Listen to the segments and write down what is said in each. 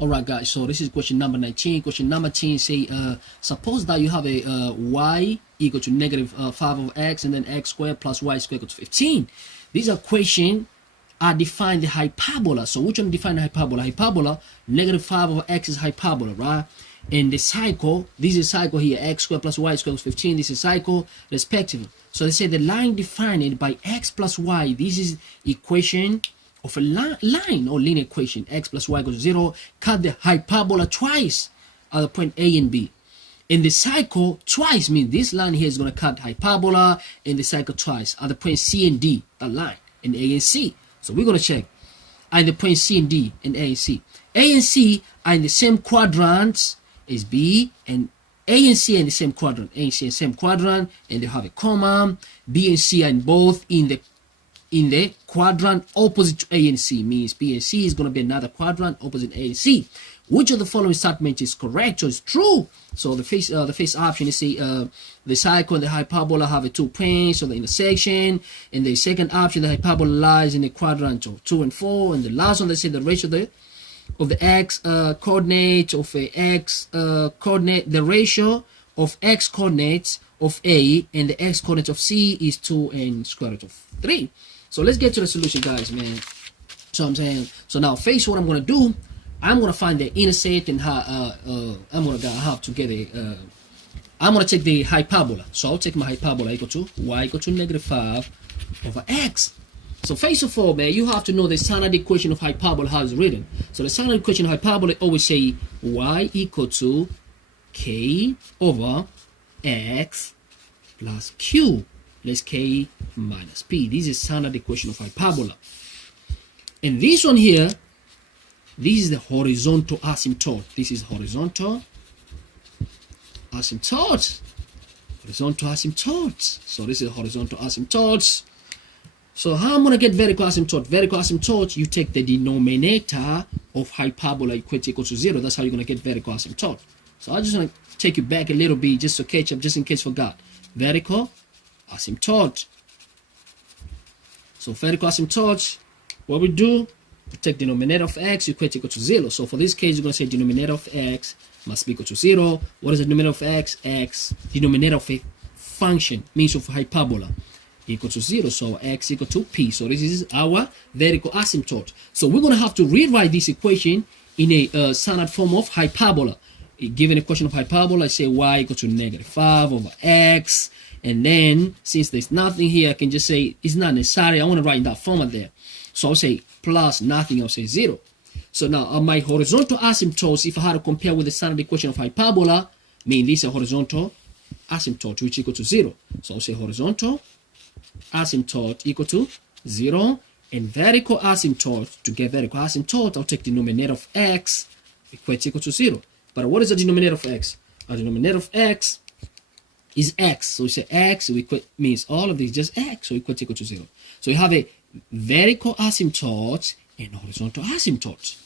Alright guys, so this is question number 19. Question number 10 say, suppose that you have a y equal to negative 5 of x and then x squared plus y squared equal to 15. These are questions are define the hyperbola. So which one define the hyperbola? Hyperbola, negative 5 over x is hyperbola, right? And the cycle, this is cycle here, x squared plus y squared equals 15. This is cycle respectively. So they say the line defined by x plus y, this is equation of a line or linear equation, x plus y equals 0, cut the hyperbola twice at the point A and B. In the cycle twice means this line here is going to cut hyperbola in the cycle twice at the point C and D, that line, in A and C. So we're going to check at the point C and D in A and C. A and C are in the same quadrants as B, and A and C are in the same quadrant. A and C are in the same quadrant, and they have a comma. B and C are in both in the quadrant opposite to A and C, means B and C is going to be another quadrant opposite A and C. Which of the following statement is correct or is true? So the first option is say the cycle and the hyperbola have a 2 points of the intersection. And the second option, the hyperbola lies in the quadrant of 2 and 4. And the last one, they say the ratio of the x coordinates of a x coordinate, the ratio of x coordinates of A and the x coordinates of C is 2 and square root of 3. So let's get to the solution, guys, man. So I'm saying, so now face what I'm gonna do. I'm gonna find the intercept and I'm gonna have to get a I'm gonna take the hyperbola. So I'll take my hyperbola equal to y equal to negative 5 over x. So first of all, man, you have to know the standard equation of hyperbola, how it's written. So the standard equation of hyperbola always say y equal to k over x plus q less k minus p. This is standard equation of hyperbola. And this one here, this is the horizontal asymptote. This is horizontal asymptote. Horizontal asymptote. So this is horizontal asymptote. So how I'm going to get vertical asymptote? Vertical asymptote, you take the denominator of hyperbola equal to 0. That's how you're going to get vertical asymptote. So I just want to take you back a little bit just to catch up, just in case you forgot. Vertical asymptote. So vertical asymptote, what we do, we take denominator of x equal to 0. So for this case, you're going to say denominator of x must be equal to 0. What is the denominator of x? X, denominator of a function, means of hyperbola, equal to 0. So x equal to p. So this is our vertical asymptote. So we're going to have to rewrite this equation in a standard form of hyperbola. Given a equation of hyperbola, I say y equal to negative 5 over x. And then, since there's nothing here, I can just say it's not necessary. I want to write in that format there. So I'll say plus nothing, I'll say 0. So now on my horizontal asymptotes, if I had to compare with the standard equation of hyperbola, mean this is a horizontal asymptote which equal to 0. So I'll say horizontal asymptote equal to 0, and vertical asymptote, to get vertical asymptote, I'll take denominator of x equal to 0. But what is the denominator of x? The denominator of x is x. So we say x means all of this just x, so equal to 0. So you have a vertical asymptote and horizontal asymptote.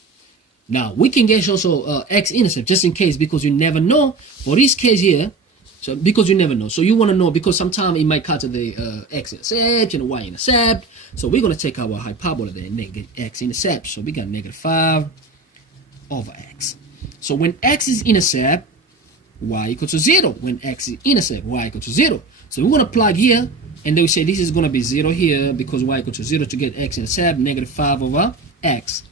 Now we can get also x-intercept just in case, because you never know. For this case here, so because you never know, so you want to know because sometimes it might cut to the x-intercept and y-intercept. So we're going to take our hyperbola there and get x-intercept. So we got negative 5 over x. So when x is intercept, y equal to 0. When x is intercept, y equal to 0. So we're going to plug here, and then we say this is going to be 0 here because y equal to 0 to get x intercept, negative 5 over x.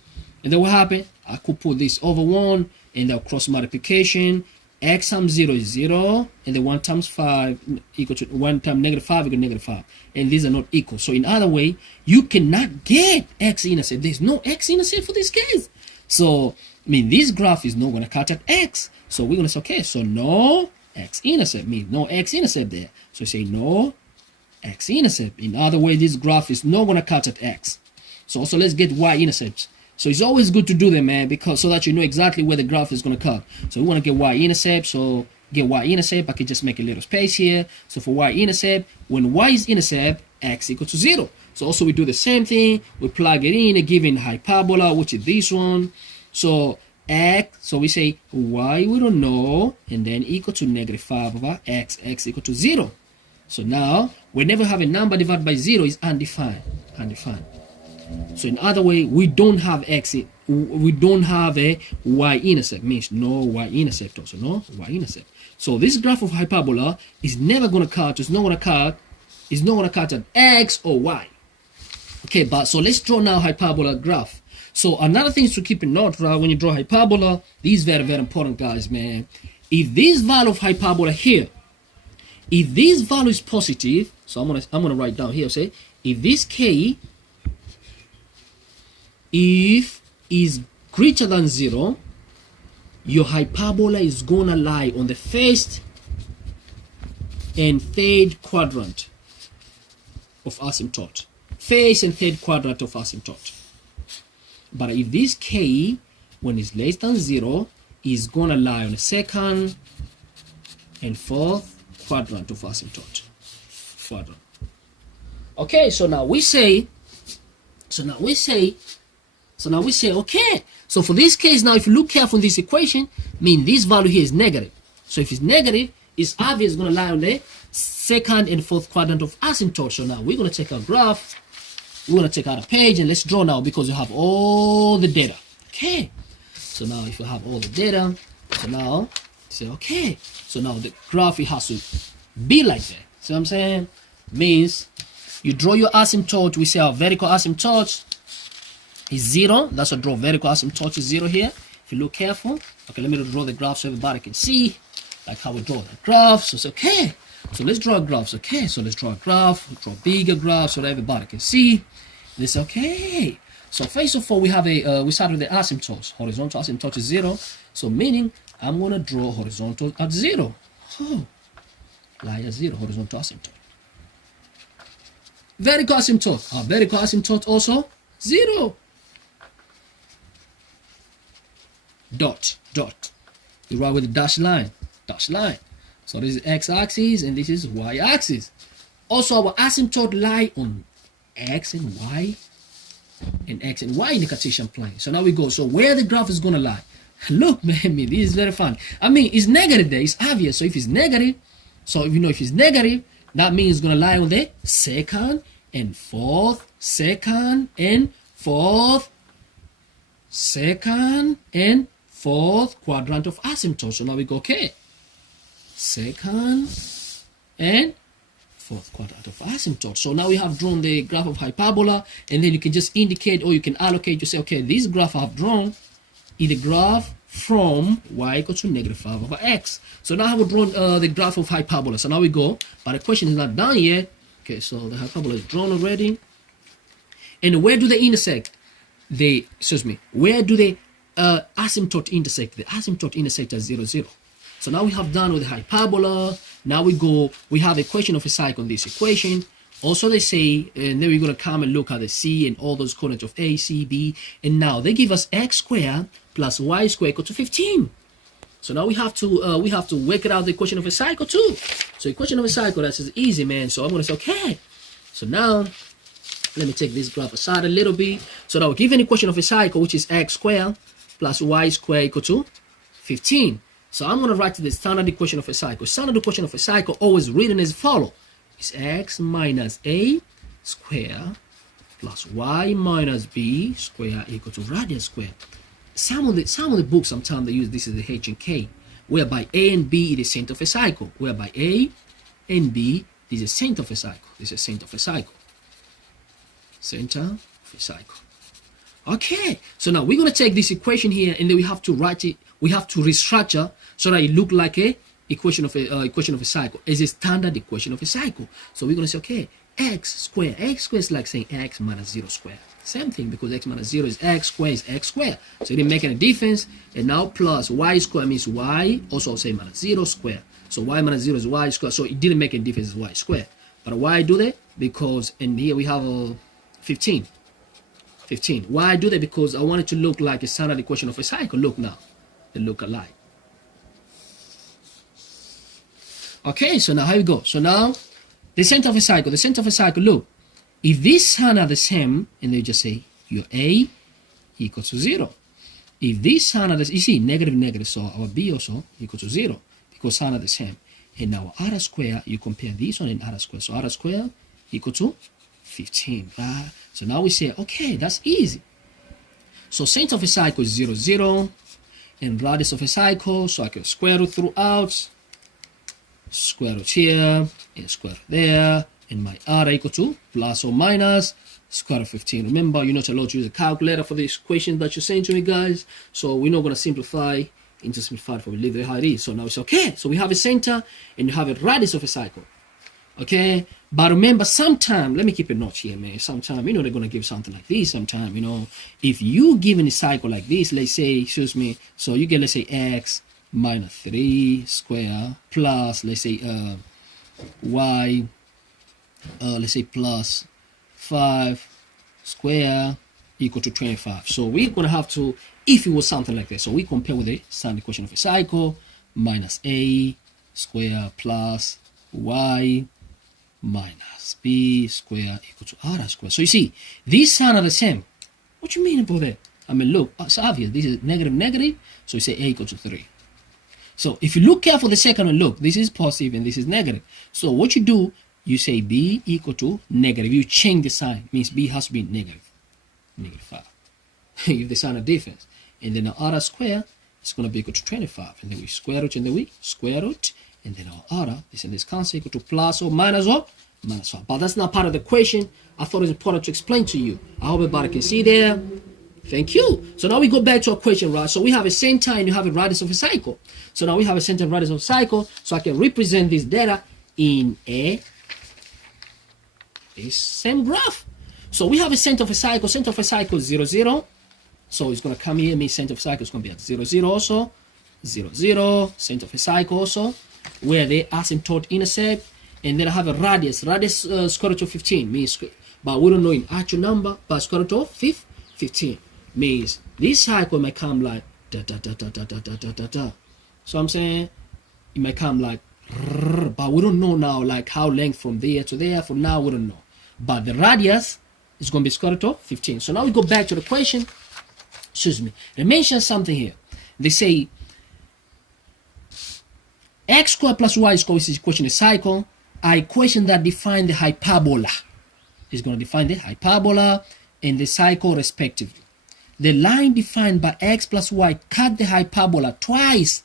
And then what happened? I could put this over 1, and then cross multiplication. X times 0 is 0, and then 1 times 5 equal to 1 times negative 5 equal to negative 5. And these are not equal. So in other way, you cannot get x-intercept. There's no x-intercept for this case. So, I mean, this graph is not going to cut at x. So we're going to say, okay, so no x-intercept means no x-intercept there. So say no x-intercept. In other way, this graph is not going to cut at x. So also let's get y-intercept. So it's always good to do them, man, because so that you know exactly where the graph is going to cut. So we want to get y-intercept. So get y-intercept. I can just make a little space here. So for y-intercept, when y is intercept, x equal to 0. So also we do the same thing. We plug it in a given hyperbola, which is this one. So x, so we say y we don't know, and then equal to negative 5 over x, x equal to 0. So now, whenever we have a number divided by 0 is undefined. So in other way, we don't have x we don't have a y-intercept, means no y-intercept also, no y-intercept. So this graph of hyperbola is never going to cut, it's not going to cut at x or y. Okay, but so let's draw now hyperbola graph. So another thing to keep in note, right, when you draw hyperbola, this is very, very important, guys, man. If this value of hyperbola here, if this value is positive, so I'm gonna write down here, say, if this k, if is greater than 0, your hyperbola is gonna lie on the first and third quadrant of asymptote. First and third quadrant of asymptote. But if this k, when it's less than 0, is gonna lie on the second and fourth quadrant of asymptote. Okay, so now we say, okay, so for this case now, if you look carefully in this equation, mean this value here is negative. So if it's negative, it's obvious it's going to lie on the second and fourth quadrant of asymptote. So now we're going to take our graph, we're going to take out a page, and let's draw now because you have all the data. Okay, so now if you have all the data, so now say okay, so now the graph, it has to be like that. See what I'm saying? Means you draw your asymptote. We say our vertical asymptote is 0. That's a draw vertical asymptote is 0 here. If you look careful, okay, let me draw the graph so everybody can see like how we draw the graph. So it's okay. So let's draw graphs. Okay, so let's draw a graph, draw a bigger graph so that everybody can see. This okay. So first of all, we have we start with the asymptotes. Horizontal asymptote is 0. So meaning I'm gonna draw horizontal at 0. Oh, lie at 0, horizontal asymptote. Vertical asymptote. Our vertical asymptote also 0. Dot. You write with a dash line. So this is x-axis and this is y-axis. Also, our asymptote lie on x and y, in the Cartesian plane. So now we go. So where the graph is gonna lie? Look, man, this is very fun. I mean, it's negative there. It's obvious. So if it's negative, if it's negative, that means it's gonna lie on the second and fourth quadrant of asymptote. So now we go, okay, second and fourth quadrant of asymptote. So now we have drawn the graph of hyperbola, and then you can just indicate or you can allocate. You say, okay, this graph I have drawn is the graph from y equal to -5 over x. So now I have drawn the graph of hyperbola. So now we go, but the question is not done yet. Okay, so the hyperbola is drawn already. And where do they intersect? Where do the asymptote intersect? The asymptote intersect at 0, 0. So now we have done with the hyperbola. Now we have equation of a cycle on this equation. Also they say, and then we're going to come and look at the C and all those coordinates of A, C, B. And now they give us x squared plus y squared equal to 15. So now we have to work it out, the equation of a cycle too. So equation of a cycle, that's easy, man. So I'm going to say, okay. So now let me take this graph aside a little bit. So now we're given equation of a cycle, which is x squared plus y squared equal to 15. So I'm going to write the standard equation of a cycle. Standard equation of a cycle always written as follow. It's x minus a squared plus y minus b squared equal to radius squared. Some of the books sometimes they use this as the h and k, whereby a and b is the center of a cycle. Whereby a and b is the center of a cycle. This is center of a cycle. Center of a cycle. Okay, so now we're going to take this equation here and then we have to write it. We have to restructure so that it look like a equation of a cycle. It's a standard equation of a cycle. So we're going to say, okay, x squared is like saying x minus 0 squared. Same thing, because x minus 0 is x squared is x squared. So it didn't make any difference. And now plus y squared means y, also I'll say minus 0 squared. So y minus 0 is y squared. So it didn't make any difference, it's y squared. But why do that? Because in here we have 15. Why do that? Because I want it to look like a standard equation of a cycle. Look now, they look alike. Okay, so now here we go. So now the center of a cycle, look, if these signs are the same, and they just say your A equals to 0. If these signs are the same, you see negative, so our B also equals to 0 because signs are the same. And now R square, you compare this one and R square. So R square equal to 15, right? So now we say, okay, that's easy. So center of a cycle is 0, 0, and radius of a cycle, so I can square root throughout, square root here, and square root there, and my r equal to plus or minus square root of 15. Remember, you're not allowed to use a calculator for this equation that you're saying to me, guys. So we're not going to simplify into simplified form. We leave it how it is. So now it's okay. So we have a center and you have a radius of a cycle. Okay, but remember, sometime, let me keep a note here, man. Sometime, you know, they're going to give something like this. Sometime, you know, if you given a cycle like this, let's say, excuse me, so you get, let's say, x minus 3 square plus, let's say, y, let's say, plus 5 square equal to 25. So we're going to have to, if it was something like that, so we compare with the standard equation of a cycle, minus a square plus y minus b square equal to r square. So you see, these signs are the same. What you mean about that? I mean, look, it's obvious. This is negative, negative. So you say a equal to 3. So if you look careful the second one, look, this is positive and this is negative. So what you do, you say b equal to negative. You change the sign. It means b has to be negative. Negative 5. If the sign are different. And then our r square is going to be equal to 25. And then we square root and then we square root. And then our r, this and this constant equal to plus or minus 5. But that's not part of the equation. I thought it was important to explain to you. I hope everybody can see there. Thank you. So now we go back to our question, right? So we have a center and you have a radius of a cycle. So now we have a center and radius of a cycle. So I can represent this data in this same graph. So we have a center of a cycle. Center of a cycle is 0, 0. So it's going to come here. Means center of a cycle is going to be at 0, 0 also. 0, 0. Center of a cycle also. Where the asymptote intercept, and then I have a radius square root of 15 means, but we don't know in actual number, but square root of 15 means this cycle might come like da da da da da da da da da da. So I'm saying it might come like, but we don't know now like how length from there to there. For now we don't know, but the radius is going to be square root of 15. So now we go back to the question. Excuse me, they mention something here. They say x squared plus y squared is equation a cycle. A equation that define the hyperbola is going to define the hyperbola and the cycle respectively. The line defined by x plus y cut the hyperbola twice.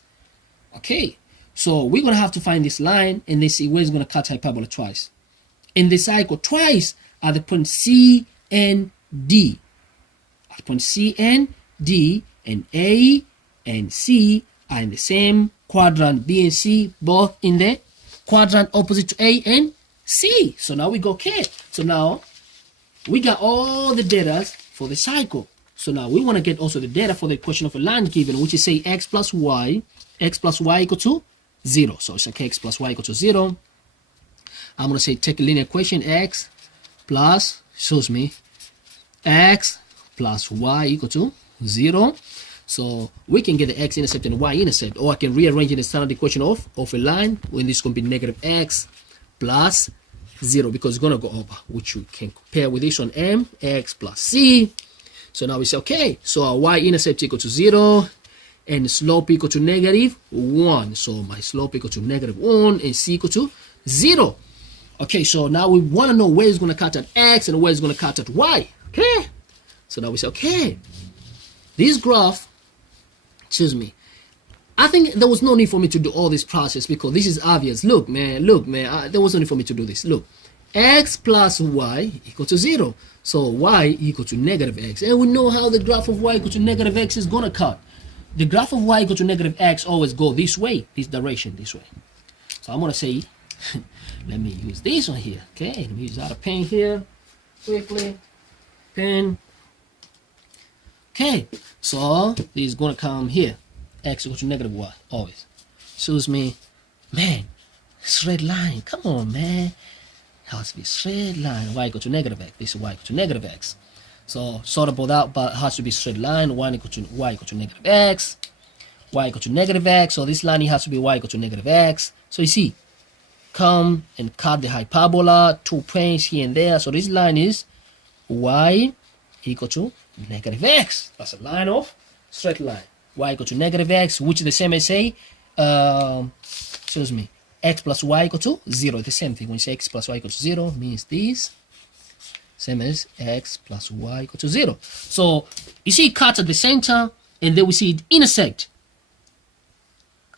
Okay, so we're going to have to find this line and then see where it's going to cut hyperbola twice. In the cycle twice at the point C and D. At the point C and D, and A and C are in the same quadrant. B and C both in the quadrant opposite to A and C. So now we go okay. So now we got all the data for the cycle. So now we want to get also the data for the equation of a line given, which is say x plus y equal to 0. So it's like x plus y equal to 0. I'm going to say take a linear equation x plus, x plus y equal to 0. So we can get the x-intercept and the y-intercept, or I can rearrange the standard equation of a line when this is going to be negative x plus 0 because it's going to go over, which we can compare with this one, mx plus c. So now we say, okay, so our y-intercept equal to 0 and slope equal to negative 1. So my slope equal to negative 1 and c equal to 0. Okay, so now we want to know where it's going to cut at x and where it's going to cut at y. Okay, so now we say, okay, this graph, I think there was no need for me to do all this process because this is obvious. Look, man, there was no need for me to do this. Look, x plus y equal to 0. So y equal to negative x. And we know how the graph of y equal to negative x is going to cut. The graph of y equal to negative x always go this way, this direction, this way. So I'm going to say, let me use this one here. Okay, let me use out a pen here, quickly, pen. Okay, so this is going to come here. X equal to negative y, always. Man, straight line. Come on, man. It has to be straight line. Y equal to negative x. This is y equal to negative x. So sort of both out, but it has to be straight line. Y equal to negative x. Y equal to negative x. So this line has to be y equal to negative x. So you see, come and cut the hyperbola, 2 points here and there. So this line is y equal to negative x. That's a line of straight line. Y equal to negative x, which is the same as say, x plus y equal to 0. The same thing. When you say x plus y equal to 0, means this same as x plus y equal to 0. So you see it cuts at the center, and then we see it intersect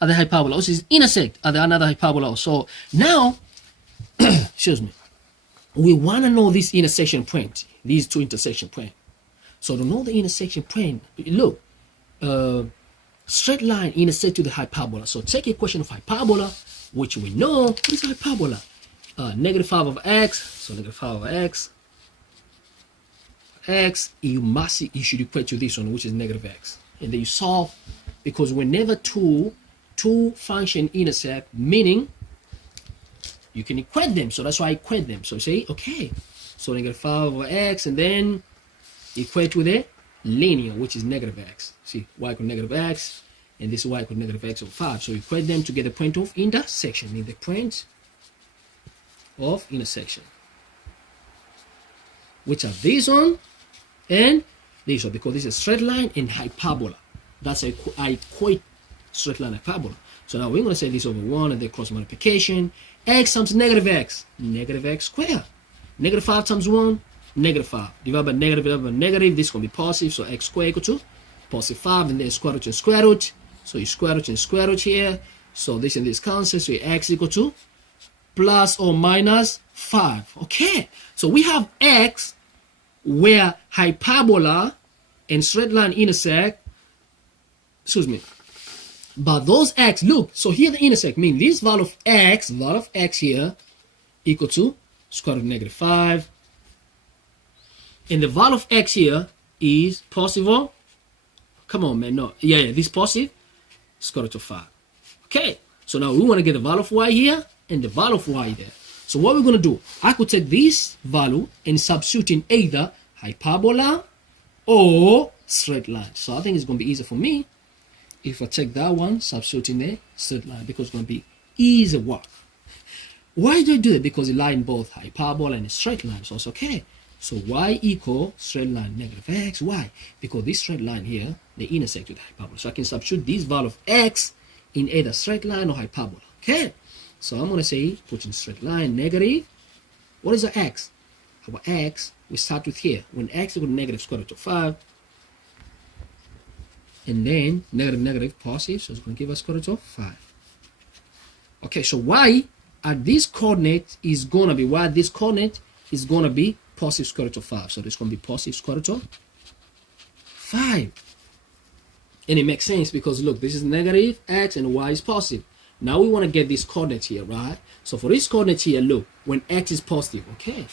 at the hyperbola, which is intersect at the another hyperbola. So now, excuse me, we want to know this intersection point, these two intersection point. So to know the intersection point, look, straight line intersect to the hyperbola. So take equation of hyperbola, which we know, what is hyperbola? Negative 5 over x, so negative 5 over x, you should equate to this one, which is negative x. And then you solve, because whenever two function intersect, meaning you can equate them, so that's why I equate them. So say, okay, so negative 5 over x, and then equate with a linear, which is negative x. See, y equal negative x, and this y equal negative x over 5. So equate them to get the point of intersection, mean the point of intersection, which are this one and this one, because this is a straight line and hyperbola. That's I equate straight line hyperbola. So now we're going to say this over 1 and then cross multiplication. X times negative x squared. Negative 5 times 1, negative 5. Divided by negative, this is going to be positive. So x squared equal to positive 5, and then square root and square root. So you square root and square root here. So this and this cancel. So x equal to plus or minus 5. Okay. So we have x where hyperbola and straight line intersect. Excuse me. But those x, look, so here the intersect mean this value of x here equal to square root of negative 5. And the value of x here is positive. Or, come on, man, no. Yeah, this positive, square root of 5. Okay, so now we want to get the value of y here and the value of y there. So what we're going to do, I could take this value and substitute in either hyperbola or straight line. So I think it's going to be easier for me if I take that one, substitute in the straight line, because it's going to be easy work. Why do I do it? Because it lies in both hyperbola and a straight line, so it's okay. So y equal straight line negative x. Why? Because this straight line here, they intersect with the hyperbola. So I can substitute this value of x in either straight line or hyperbola. Okay? So I'm going to say, put in straight line negative. What is our x? Our x, we start with here. When x equal to negative square root of 5, and then negative positive, so it's going to give us square root of 5. Okay, so y at this coordinate is going to be, positive square root of 5. So this is going to be positive square root of 5. And it makes sense because look, this is negative x and y is positive. Now we want to get this coordinate here, right? So for this coordinate here, look, when x is positive, okay.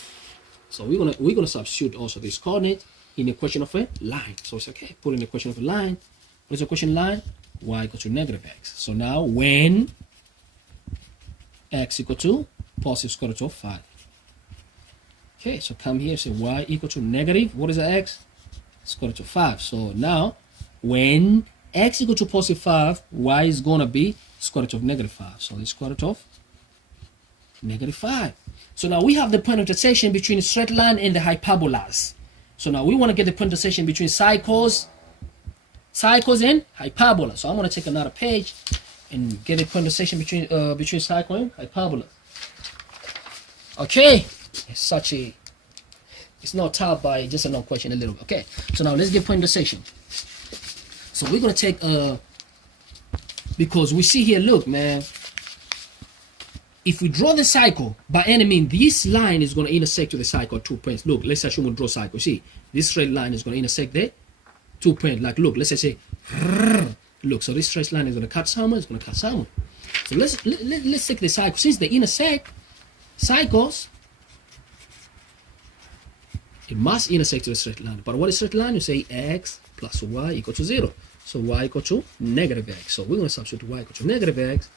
So we're gonna substitute also this coordinate in the equation of a line. So it's okay, put in the equation of a line. What is the equation line? Y equal to negative x. So now when x equal to positive square root of 5. Okay, so come here, say y equal to negative, what is the x? Square root of 5. So now when x equal to positive 5, y is gonna be square root of negative 5. So the square root of negative 5. So now we have the point of intersection between the straight line and the hyperbolas. So now we want to get the point of intersection between cycles and hyperbola. So I'm going to take another page and get the point of intersection between cycle and hyperbola. Okay, it's not tough, by just a long question a little bit. Okay, so now let's get point of intersection. So we're going to take because we see here, look, man, if we draw the cycle, by any means, this line is going to intersect with the cycle at 2 points. Look, let's assume we draw cycle. See, this straight line is going to intersect there, 2 points. Like, look, let's say, look, so this straight line is going to cut somewhere, it's going to cut somewhere. So let's take the cycle. Since they intersect, cycles, it must intersect with the straight line. But what is straight line? You say x plus y equal to 0. So y equal to negative x. So we're going to substitute y equal to negative x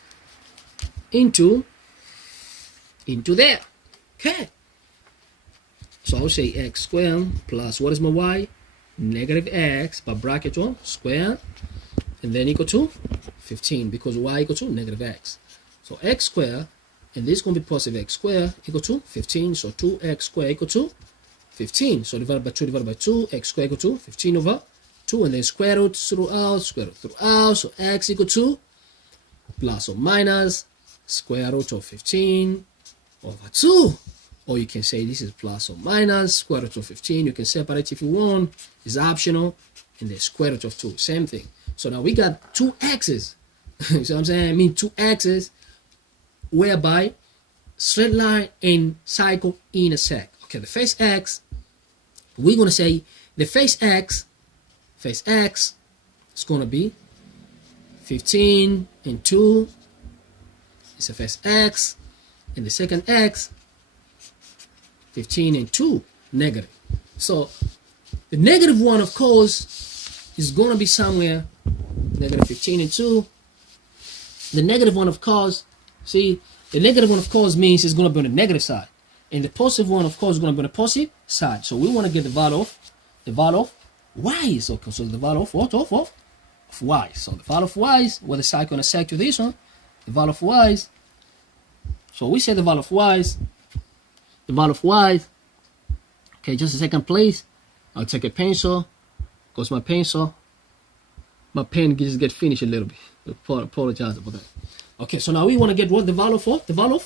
into there. Okay. So I'll say x squared plus, what is my y? Negative x, by bracket 1, square, and then equal to 15, because y equal to negative x. So x squared, and this is going to be positive x squared, equal to 15. So 2x squared equal to 15. So divided by 2, x squared equal to 15 over 2, and then square root throughout. So x equal to plus or minus square root of 15 over 2. or you can say this is plus or minus square root of 15. You can separate if you want. It's optional. And the square root of 2, same thing. So now we got two x's. You see what I'm saying? I mean two x's whereby straight line and cycle intersect. Okay, the first x, we're gonna say the first x is gonna be 15 and 2. It's the first x, and the second x, 15 and 2, negative. So the negative one, of course, is gonna be somewhere negative 15 and 2. The negative one, of course, see, the negative one, of course, means it's going to be on the negative side. And the positive one, of course, is going to be on the positive side. So we want to get the value of y. So the value of what? Of y. So the value of y, where the side going to sect to this one, the value of y. So we say the value of y. Okay, just a second, please. I'll take a pencil, because my pen just get finished a little bit. Apologize about that. Okay, so now we want to get what the value for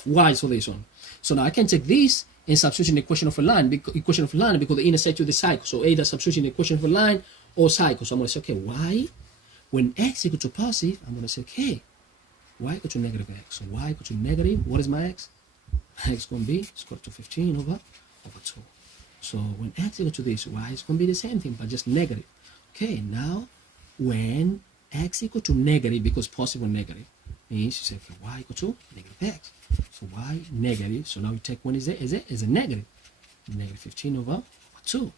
y for this one. So now I can take this and substitute in the equation of a line, because they intersect with the cycle. So either substitute in the equation of a line or cycle. So I'm going to say, okay, y, when x equal to positive, I'm going to say, okay, y equal to negative x. So y equal to negative, what is my x? My x going to be square root of 15 over 2. So when x equal to this, y is going to be the same thing, but just negative. Okay, now when x equal to negative, because positive or negative, means you say okay, y equal to negative x. So y negative, so now you take one is a negative. Negative 15 over 2,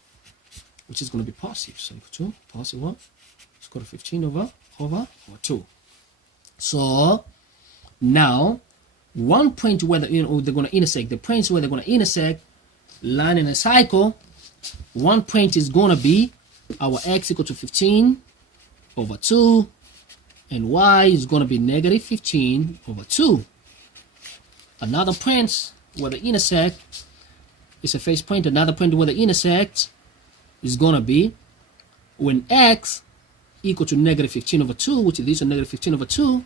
which is going to be positive. So equal to positive 1, square root of 15 over 2. So now one point where they're going to intersect, the points where they're going to intersect, line in a cycle, one point is going to be our x equal to 15 over 2, and y is going to be negative 15 over 2. Another point where they intersect is a face point. Another point where they intersect is going to be when x equal to negative 15 over 2, which is this, negative 15 over 2,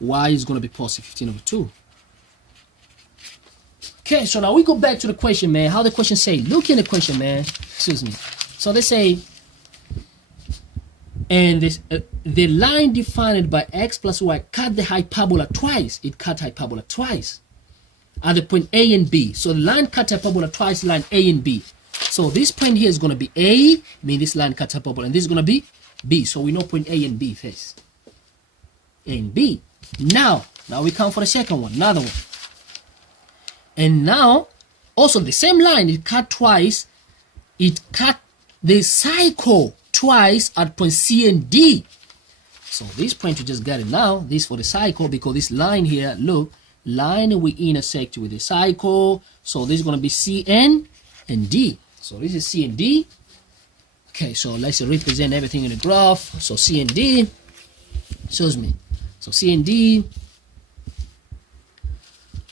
y is going to be positive 15 over 2. Okay, so now we go back to the question, man. How the question say? Look in the question, man. Excuse me. So they say, and this the line defined by x plus y cut the hyperbola twice. It cut hyperbola twice at the point A and B. So the line cut hyperbola twice, line A and B. So this point here is going to be A, mean this line cut hyperbola, and this is going to be B. So we know point A and B first. A and B. Now we come for the second one, another one. And now, also the same line, it cut twice. It cut the cycle twice at point C and D. So this point, you just got it now. This for the cycle, because this line here, look, line we intersect with the cycle. So this is going to be C and D. So this is C and D. Okay, so let's represent everything in the graph. So C and D, excuse me. So C and D.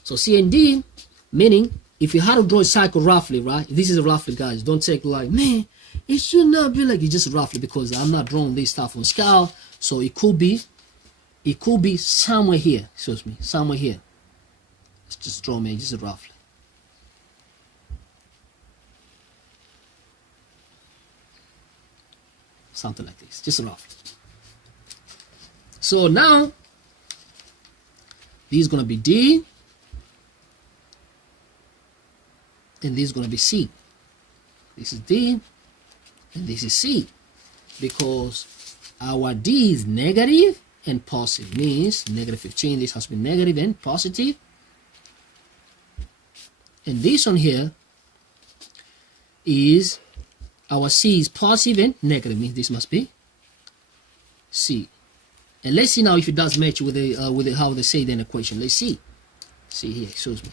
So C and D, meaning if you had to draw a cycle roughly, right? This is roughly, guys. Don't take like, man, it should not be like it, just roughly, because I'm not drawing this stuff on scale. So it could be somewhere here. Excuse me, somewhere here. Let's just draw me just roughly. Something like this, just roughly. So now this is gonna be D, and this is gonna be C. This is D, and this is C, because our D is negative and positive, means negative 15. This has been negative and positive, and this one here is our C is positive and negative, means this must be C. And let's see now if it does match with the how they say the equation. Let's see. See here, excuse me.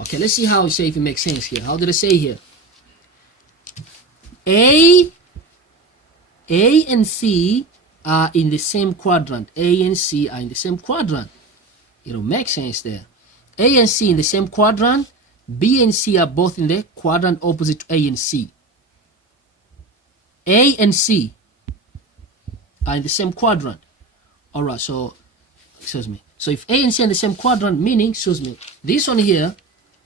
Okay, let's see how it say if it makes sense here. How did it say here? A and C are in the same quadrant. A and C are in the same quadrant. It'll make sense there. A and C in the same quadrant. B and C are both in the quadrant opposite to A and C. A and C are in the same quadrant. Alright, so excuse me. So if A and C are in the same quadrant, meaning, excuse me, this one here,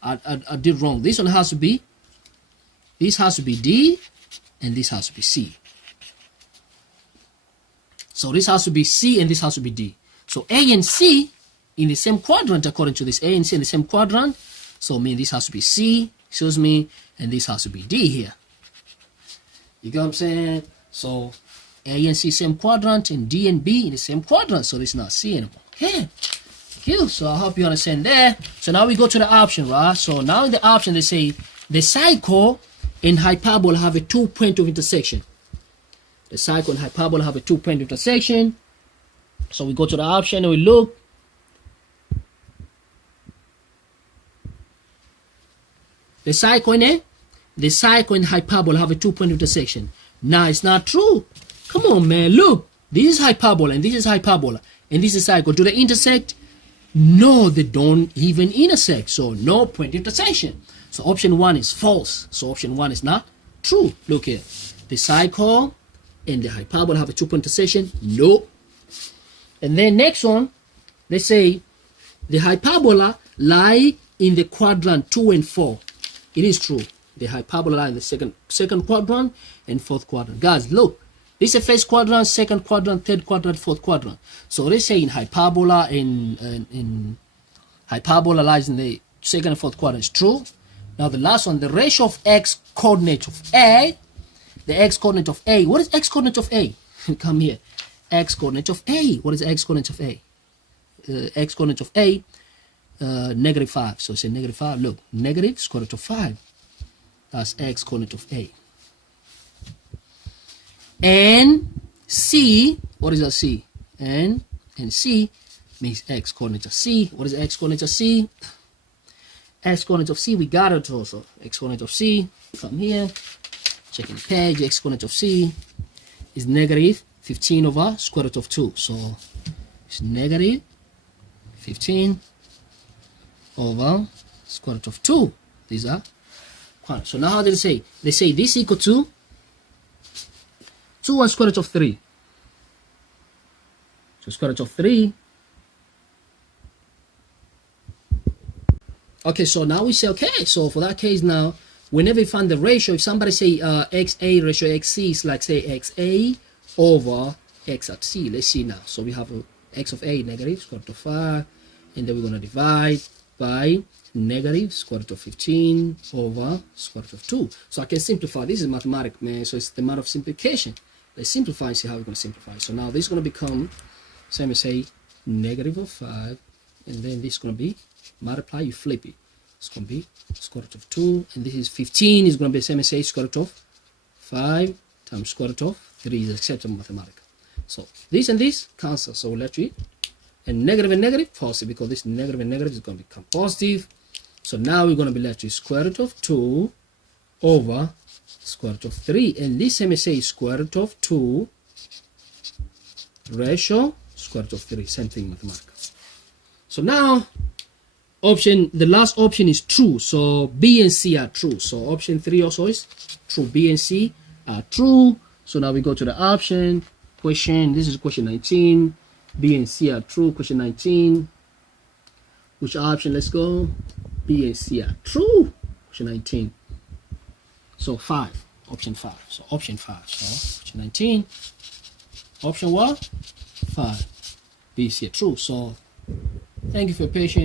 I did wrong. This one has to be, this has to be D, and this has to be C. So this has to be C, and this has to be D. So A and C in the same quadrant, according to this, A and C in the same quadrant. So mean this has to be C, excuse me, and this has to be D here. You get what I'm saying? So A and C same quadrant, and D and B in the same quadrant. So this is not C anymore. Okay. Thank you. So I hope you understand there. So now we go to the option, right? So now in the option they say the cycle and hyperbola have a 2 point of intersection. The cycle and hyperbola have a 2 point intersection. So we go to the option and we look. The cycle and hyperbola have a 2 point intersection. Now it's not true. Come on, man. Look, this is hyperbola and this is hyperbola and this is cycle. Do they intersect? No, they don't even intersect. So no point intersection. So option 1 is false. So option 1 is not true. Look here. The cycle and the hyperbola have a 2 point intersection. No. And then next one, they say the hyperbola lie in the quadrant 2 and 4. It is true. The hyperbola lie in the second quadrant and fourth quadrant. Guys, look. This is the first quadrant, second quadrant, third quadrant, fourth quadrant. So they say in hyperbola in hyperbola lies in the second and fourth quadrant. It's true. Now the last one, the ratio of x coordinate of A, the x coordinate of A. What is x coordinate of A? Come here. X coordinate of A. What is x coordinate of A? X coordinate of A, -5. So say -5. Look, negative square root of 5. That's x coordinate of A. And C, what is a C? And C means x coordinate of C. What is x coordinate of C? X coordinate of C, we got it also. X coordinate of C, come here, checking the page, x coordinate of C is -15 over square root of 2. So it's -15 over square root of 2. These are quantities. So now how do they say? They say this equal to 2 and square root of 3. So square root of 3. Okay, so now we say, okay, so for that case now, whenever you find the ratio, if somebody say XA ratio XC is like say XA over X at C. Let's see now. So we have X of A negative square root of 5, and then we're going to divide by negative square root of 15 over square root of 2. So I can simplify. This is mathematics, man. So it's the matter of simplification. Let's simplify and see how we're going to simplify. So now this is going to become, same as say, negative of 5, and then this is going to be multiply, you flip it. It's going to be square root of 2, and this is 15 is going to be the same as say square root of 5 times square root of 3 is acceptable mathematics. So this and this cancel, so we'll let you, and negative positive, because this negative and negative is going to become positive. So now we're going to be left with square root of 2 over square root of 3, and this same as say square root of 2 ratio square root of 3, same thing mathematics. So now the last option is true, so B and C are true. So option 3 also is true. B and C are true. So now we go to the option question. This is question 19. B and C are true. Question 19. Which option? Let's go. B and C are true. Question 19. So 5. Option 5. So option 5. So question 19. Option what? 5. B, C are true. So thank you for your patience.